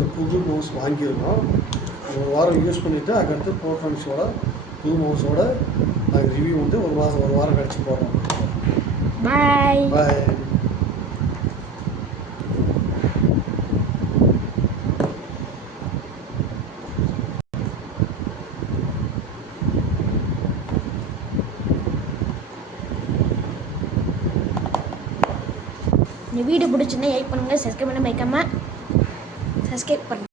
இந்த புது மவுஸ் வாங்கியிருக்கோம். ஒரு வாரம் யூஸ் பண்ணிவிட்டு அதுக்கடுத்து பர்ஃபார்மன்ஸோட புது மவுஸோட நாங்கள் ரிவ்யூ வந்து ஒரு வாரம் கழிச்சு போடுறோம். பாய் பாய். இந்த வீடியோ பிடிச்சிருந்தா லைக் பண்ணுங்கள், சப்ஸ்கிரைப் பண்ண மறக்காம சப்ஸ்கிரைப் பண்ணுங்கள்.